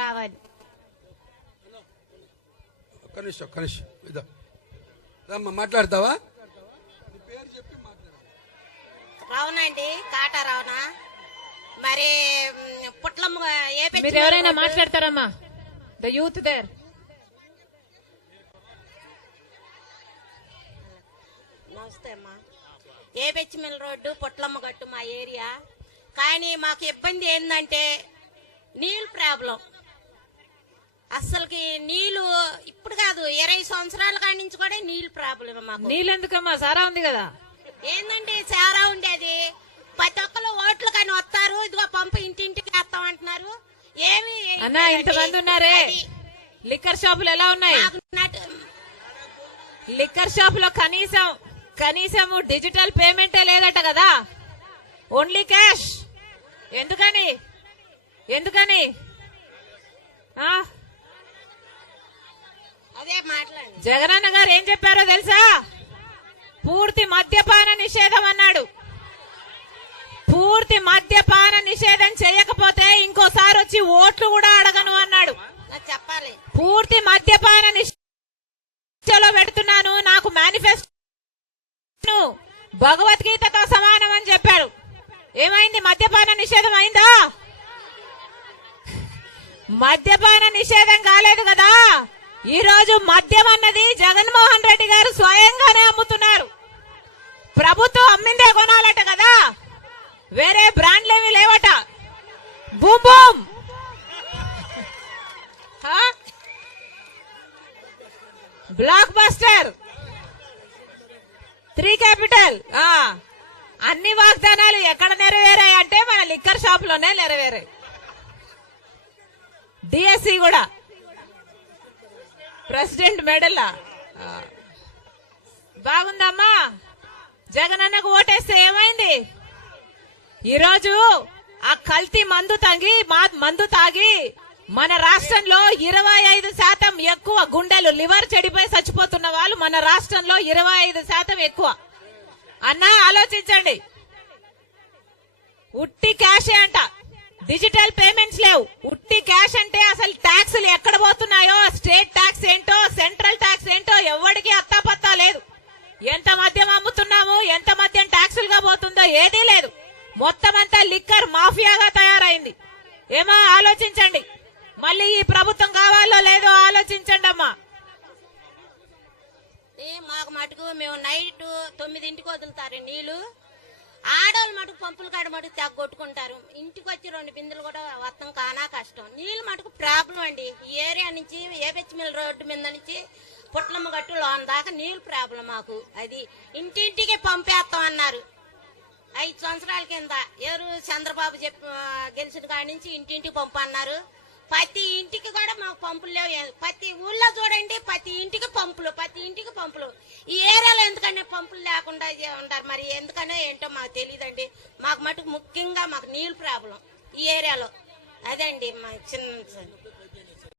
రావాలి. ఒక్క నిమిషం మాట్లాడతావా? రావునండి, కాటా రావునా. మరి పుట్లం మీరు ఎవరైనా మాట్లాడతారమ్మా? The youth there. నమస్తే అమ్మా. ఏబెచ్చిమిల్ రోడ్డు పుట్లమ్మ గట్టు మా ఏరియా. కానీ మాకు ఇబ్బంది ఏంటంటే నీళ్ళు ప్రాబ్లం. అసలుకి నీళ్లు ఇప్పుడు కాదు, 20 సంవత్సరాల కాడి నుంచి కూడా నీళ్ళు ప్రాబ్లం మాకు. నీళ్ళు ఎందుకమ్మా? సారా ఉంది కదా. ఏందంటే సారా ఉండేది. ప్రతి ఒక్కరు ఓట్లు కానీ వస్తారు, ఇదిగో పంపు ఇంటింటికి వేస్తాం అంటున్నారు. ఏమి అన్నా ఇంతమంది ఉన్నారే, లిక్కర్ షాపులు ఎలా ఉన్నాయి? లిక్కర్ షాప్ లో కనీసం డిజిటల్ పేమెంటే లేదట కదా, ఓన్లీ క్యాష్. ఎందుకని అదే మాట్లాడండి. జగనన్న గారు ఏం చెప్పారో తెలుసా? పూర్తి మద్యపాన నిషేధం అన్నాడు. పూర్తి మద్యపాన నిషేధం చేయకపోతే ఇంకోసారి వచ్చి ఓట్లు కూడా అడగను అన్నాడు. చెప్పాలి. పూర్తి మద్యపాన నిషేధంలో పెడుతున్నాను, నాకు మేనిఫెస్టో భగవద్గీతతో సమానం అని చెప్పాడు. ఏమైంది? మద్యపాన నిషేధం అయిందా? మద్యపాన నిషేధం కాలేదు కదా. ఈ రోజు మద్యం అన్నది జగన్మోహన్ రెడ్డి గారు స్వయంగానే అమ్ముతున్నారు. ప్రభుత్వం అమ్మిందే కొనాలట కదా, వేరే బ్రాండ్లేమి లేవట. Boom boom, blockbuster, 3 capital, అన్ని వాగ్దానాలు ఎక్కడ నెరవేరాయి అంటే మన లిక్కర్ షాప్ లోనే నెరవేరాయి. డిఎస్సి కూడా ప్రెసిడెంట్ మెడల్ బాగుందమ్మా. జగనన్నకు ఓటేస్తే ఏమైంది? ఈరోజు ఆ కల్తీ మందు తాగి మన రాష్ట్రంలో 25% ఎక్కువ గుండెలు, లివర్ చెడిపోయి చచ్చిపోతున్న వాళ్ళు మన రాష్ట్రంలో 25% ఎక్కువ. అన్నా ఆలోచించండి. ఉట్టి క్యాషే అంట, డిజిటల్ పేమెంట్స్ లేవు. ఉట్టి క్యాష్ అంటే అసలు ట్యాక్సులు ఎక్కడ పోతున్నాయో, స్టేట్ ట్యాక్స్ ఏంటో, సెంట్రల్ ట్యాక్స్ ఏంటో ఎవరికి అత్తాపత్తా లేదు. ఎంత మద్యం అమ్ముతున్నాము, ఎంత మద్యం ట్యాక్సులుగా పోతుందో ఏదీ లేదు. మొత్తం అంతా లిక్కర్ మాఫియాగా తయారైంది. ఏమో ఆలోచించండి. మళ్ళీ ఈ ప్రభుత్వం కావాలో లేదో ఆలోచించండి అమ్మా. మాకు మటుకు మేము నైట్ 9ంటికి వదులుతారు నీళ్లు. ఆడవాళ్ళు మటుకు పంపుల కాడ మటుకు కొట్టుకుంటారు. ఇంటికి వచ్చి 2 బిందెలు కూడా వస్తాం కానా కష్టం. నీళ్లు మటుకు ప్రాబ్లం అండి. ఈ ఏరియా నుంచి ఏబెచ్చిమిల్ రోడ్డు మీద నుంచి పుట్లమ్మ గట్టు లోన్ దాకా నీళ్లు ప్రాబ్లం మాకు. అది ఇంటింటికి పంపేస్తాం అన్నారు 5 సంవత్సరాల కింద. ఎవరు చంద్రబాబు గెలిచిన కాడి నుంచి ఇంటింటికి పంపు అన్నారు. ప్రతి ఇంటికి కూడా మాకు పంపులు లేవు. ప్రతి ఊళ్ళో చూడండి, ప్రతి ఇంటికి పంపులు. ఈ ఏరియాలో ఎందుకనే పంపులు లేకుండా ఉంటారు. మరి ఎందుకనే ఏంటో మాకు తెలియదండి. మాకు మటుకు ముఖ్యంగా మాకు నీళ్ళు ప్రాబ్లం ఈ ఏరియాలో. అదే అండి మా చిన్న